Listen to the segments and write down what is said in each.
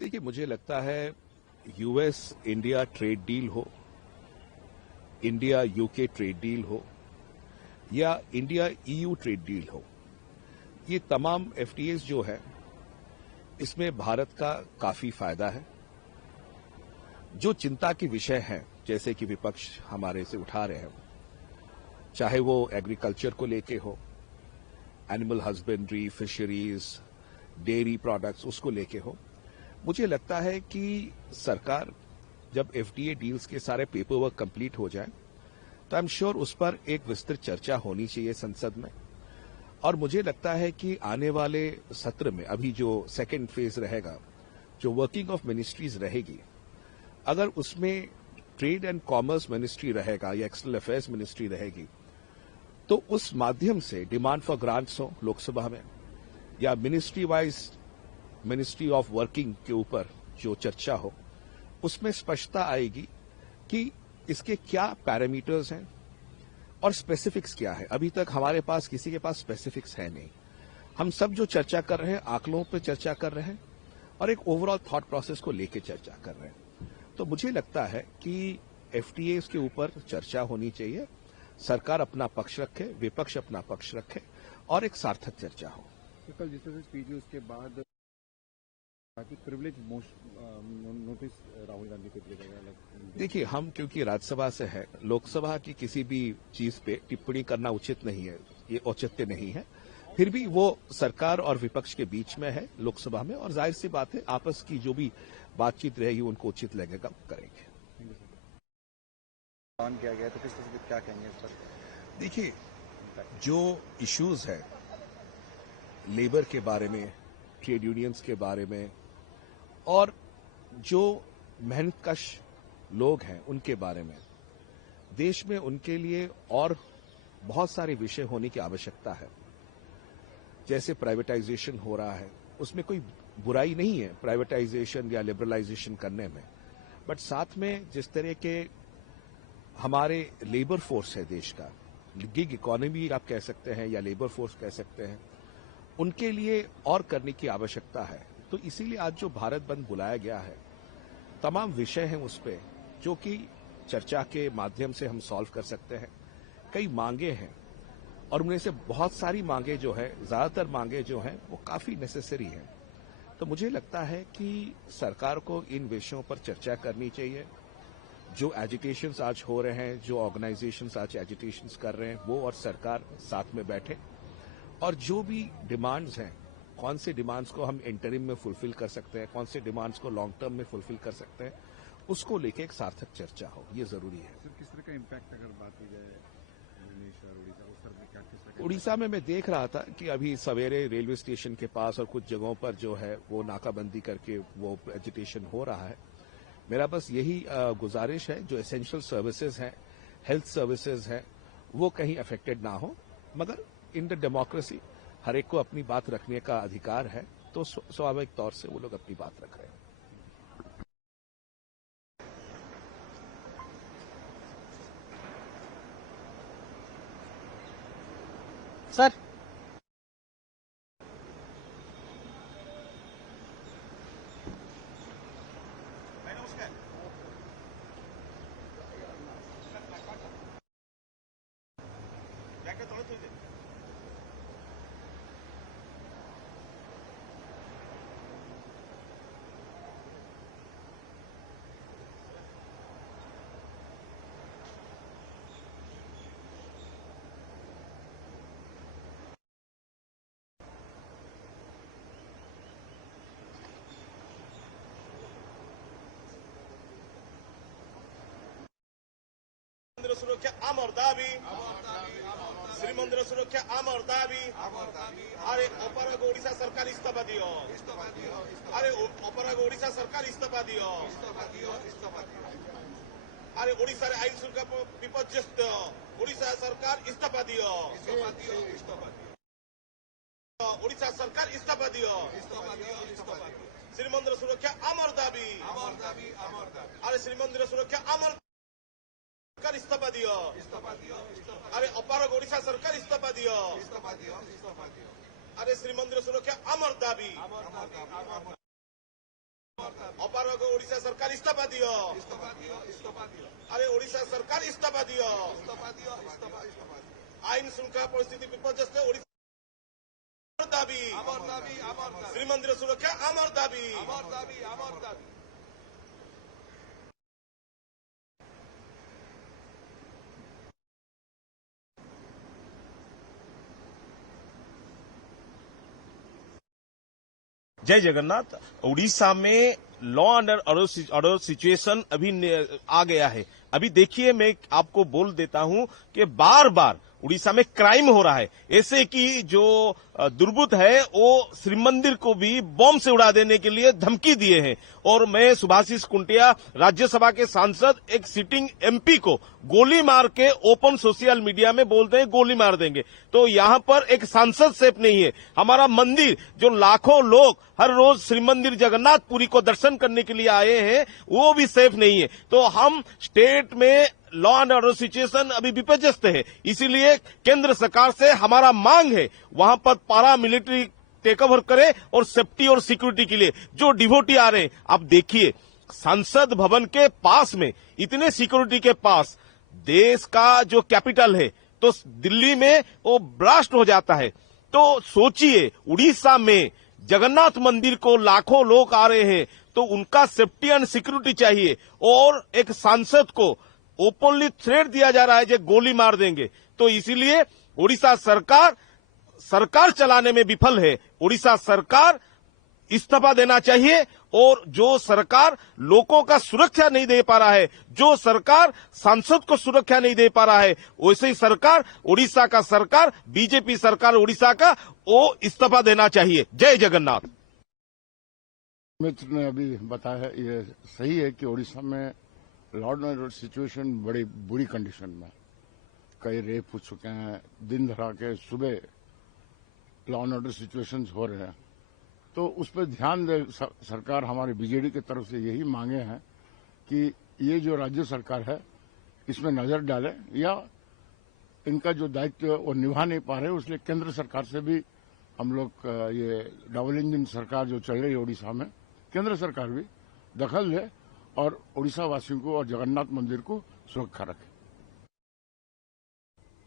देखिए, मुझे लगता है यूएस इंडिया ट्रेड डील हो, इंडिया यूके ट्रेड डील हो या इंडिया ईयू ट्रेड डील हो, ये तमाम एफटीएस जो है इसमें भारत का काफी फायदा है। जो चिंता के विषय हैं, जैसे कि विपक्ष हमारे से उठा रहे हैं, चाहे वो एग्रीकल्चर को लेके हो, animal husbandry, fisheries, dairy products, उसको लेके हो, मुझे लगता है कि सरकार जब एफडीए डील्स के सारे पेपर वर्क कंप्लीट हो जाए तो आई एम श्योर उस पर एक विस्तृत चर्चा होनी चाहिए संसद में। और मुझे लगता है कि आने वाले सत्र में अभी जो सेकेंड फेज रहेगा, जो वर्किंग ऑफ मिनिस्ट्रीज रहेगी, अगर उसमें ट्रेड एंड कॉमर्स मिनिस्ट्री रहेगा या एक्सटर्नल अफेयर्स मिनिस्ट्री रहेगी, तो उस माध्यम से डिमांड फॉर ग्रांट्स हो लोकसभा में या ministry wise ministry of working के ऊपर जो चर्चा हो, उसमें स्पष्टता आएगी कि इसके क्या पैरामीटर्स हैं और स्पेसिफिक्स क्या है। अभी तक हमारे पास किसी के पास स्पेसिफिक्स है नहीं। हम सब जो चर्चा कर रहे हैं आंकड़ों पर चर्चा कर रहे हैं और एक ओवरऑल थॉट प्रोसेस को लेकर चर्चा कर रहे हैं। तो मुझे लगता है कि एफटीए के ऊपर चर्चा होनी चाहिए, सरकार अपना पक्ष रखे, विपक्ष अपना पक्ष रखे और एक सार्थक चर्चा हो। तो कल जिस तरह से स्पीच हुई उसके बाद प्रिविलेज नोटिस राहुल गांधी को दिया जाएगा। देखिए, हम क्योंकि राज्यसभा से है, लोकसभा की किसी भी चीज पे टिप्पणी करना उचित नहीं है, ये औचित्य नहीं है। फिर भी वो सरकार और विपक्ष के बीच में है लोकसभा में, और जाहिर सी बात है आपस की जो भी बातचीत रहेगी उनको उचित लगेगा करेंगे। किया गया तो किस तरह से क्या कहेंगे इस पर? देखिए, जो इश्यूज है लेबर के बारे में, ट्रेड यूनियंस के बारे में और जो मेहनतकश लोग हैं उनके बारे में, देश में उनके लिए और बहुत सारे विषय होने की आवश्यकता है। जैसे प्राइवेटाइजेशन हो रहा है, उसमें कोई बुराई नहीं है प्राइवेटाइजेशन या लिबरलाइजेशन करने में, बट साथ में जिस तरह के हमारे लेबर फोर्स है देश का, गिग इकोनॉमी आप कह सकते हैं या लेबर फोर्स कह सकते हैं, उनके लिए और करने की आवश्यकता है। तो इसीलिए आज जो भारत बंद बुलाया गया है, तमाम विषय हैं उस पे जो कि चर्चा के माध्यम से हम सॉल्व कर सकते हैं। कई मांगे हैं और उनमें से बहुत सारी मांगे जो है, ज्यादातर मांगे जो हैं वो काफी नेसेसरी हैं। तो मुझे लगता है कि सरकार को इन विषयों पर चर्चा करनी चाहिए। जो एजिटेशंस आज हो रहे हैं, जो ऑर्गेनाइजेशंस आज एजिटेशंस कर रहे हैं, वो और सरकार साथ में बैठे और जो भी डिमांड्स हैं, कौन से डिमांड्स को हम इंटरिम में फुलफिल कर सकते हैं, कौन से डिमांड्स को लॉन्ग टर्म में फुलफिल कर सकते हैं, उसको लेके एक सार्थक चर्चा हो, ये जरूरी है। सर, किस तरह का इम्पैक्ट अगर बात की जाए भुवनेश्वर, उड़ीसा, उस तरह क्या किस तरह? उड़ीसा में मैं देख रहा था कि अभी सवेरे रेलवे स्टेशन के पास और कुछ जगहों पर जो है वो नाकाबंदी करके वो एजिटेशन हो रहा है। मेरा बस यही गुजारिश है, जो एसेंशियल सर्विसेज हैं, हेल्थ सर्विसेज हैं, वो कहीं अफेक्टेड ना हो। मगर इन द डेमोक्रेसी हर एक को अपनी बात रखने का अधिकार है, तो स्वाभाविक तौर से वो लोग अपनी बात रख रहे हैं। सर, सुरक्षा आमर दाबी, श्रीमंदिर सुरक्षा आमर दाबी। अरे अपराग ओडिशा सरकार इस्तीफा दियो, अरे अपराग ओडिशा सरकार इस्तीफा दियो। अरे ओडिशा रे आईन शृंखला विपर्यस्त, ओडिशा सरकार इस्तीफा दियो, ओडिशा सरकार इस्तीफा दियो। श्रीमंदिर सुरक्षा आमर दाबी, अरे श्रीमंदिर सुरक्षा आमर सरकार इस्तीफा दियो, अरे अपारग ओडिशा सरकार इस्तीफा दियो, अरे श्रीमंदिर सुरक्षा आमर दाबी। ଅପାରଗ ଓଡ଼ିଶା ସରକାର ଇସ୍ତଫା ଦିଅ। ଆରେ ଓଡ଼ିଶା ସରକାର ଇସ୍ତଫା ଦିଅ। ଆଇନ ଶୃଙ୍ଖଳା ପରିସ୍ଥିତି ବିପର୍ଯ୍ୟସ୍ତ ଓଡ଼ିଶା ଦାବି ଶ୍ରୀମନ୍ଦିର ସୁରକ୍ଷା ଆମର ଦାବି। जय जगन्नाथ। उड़ीसा में लॉ एंड ऑर्डर सिचुएशन अभी आ गया है। अभी देखिए, मैं आपको बोल देता हूं कि बार बार उड़ीसा में क्राइम हो रहा है। ऐसे कि जो दुर्बृत्त है वो श्री मंदिर को भी बॉम्ब से उड़ा देने के लिए धमकी दिए हैं। और मैं सुभाषिष कुंटिया, राज्यसभा के सांसद, एक सिटिंग एमपी को गोली मार के ओपन सोशल मीडिया में बोलते हैं गोली मार देंगे। तो यहाँ पर एक सांसद सेफ नहीं है। हमारा मंदिर, जो लाखों लोग हर रोज श्री मंदिर जगन्नाथपुरी को दर्शन करने के लिए आए हैं, वो भी सेफ नहीं है। तो हम स्टेट में लॉ एंड ऑर्डर सिचुएशन अभी विपर्यस्त है। इसीलिए केंद्र सरकार से हमारा मांग है वहां पर पारा मिलिट्री टेक ओवर करे और सेफ्टी और सिक्योरिटी के लिए जो डिवोटी आ रहे हैं। आप देखिए, संसद भवन के पास में इतने सिक्योरिटी के पास देश का जो कैपिटल है, तो दिल्ली में वो ब्लास्ट हो जाता है। तो सोचिए, उड़ीसा में जगन्नाथ मंदिर को लाखों लोग आ रहे हैं, तो उनका सेफ्टी एंड सिक्योरिटी चाहिए। और एक सांसद को ओपनली थ्रेट दिया जा रहा है जो गोली मार देंगे। तो इसीलिए उड़ीसा सरकार चलाने में विफल है। उड़ीसा सरकार इस्तीफा देना चाहिए। और जो सरकार लोगों का सुरक्षा नहीं दे पा रहा है, जो सरकार सांसद को सुरक्षा नहीं दे पा रहा है, वैसे ही सरकार, उड़ीसा का सरकार, बीजेपी सरकार उड़ीसा का, वो इस्तीफा देना चाहिए। जय जगन्नाथ। मित्र ने अभी बताया, ये सही है कि उड़ीसा में लॉ एंड ऑर्डर सिचुएशन बड़ी बुरी कंडीशन में। कई रेप हो चुके हैं, दिन धरा के सुबह लॉ एंड ऑर्डर सिचुएशंस हो रहे हैं। तो उस पर ध्यान दे सरकार। हमारे बीजेडी की तरफ से यही मांगे हैं कि ये जो राज्य सरकार है इसमें नजर डाले, या इनका जो दायित्व वो निभा नहीं पा रहे, इसलिए केंद्र सरकार से भी हम लोग, ये डबल इंजन सरकार जो चल रही है उड़ीसा में, केंद्र सरकार भी दखल ले और उड़ीसा वासियों को और जगन्नाथ मंदिर को सुरक्षा रखे।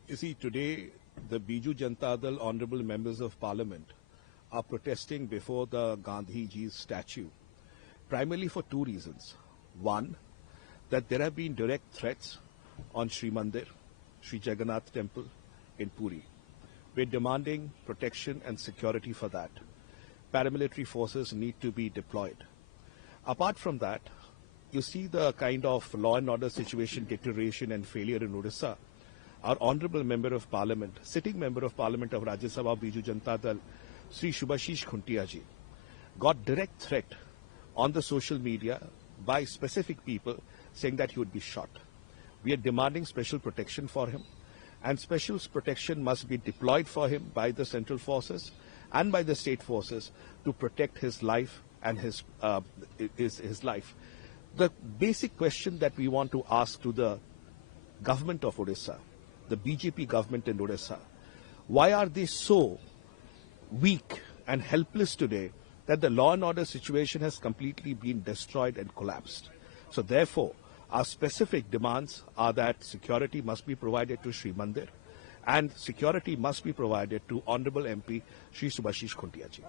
You see, today the Biju Janata Dal honorable members of parliament are protesting before the Gandhi Ji's statue, primarily for two reasons. One, that there have been direct threats on Sri Mandir, Sri Jagannath Temple in Puri. We're demanding protection and security for that. Paramilitary forces need to be deployed. Apart from that, you see the kind of law and order situation deterioration and failure in Odisha. Our honorable member of parliament, sitting member of parliament of Rajya Sabha, Biju Janata Dal, Sri Subhashish Khuntia ji, got direct threat on the social media by specific people saying that he would be shot. We are demanding special protection for him, and special protection must be deployed for him by the central forces and by the state forces to protect his life and his life. The basic question that we want to ask to the government of Odisha, the BJP government in Odisha, why are they so weak and helpless today that the law and order situation has completely been destroyed and collapsed? So therefore, our specific demands are that security must be provided to Sri Mandir, and security must be provided to Honorable MP Sri Subhashish Khuntia ji.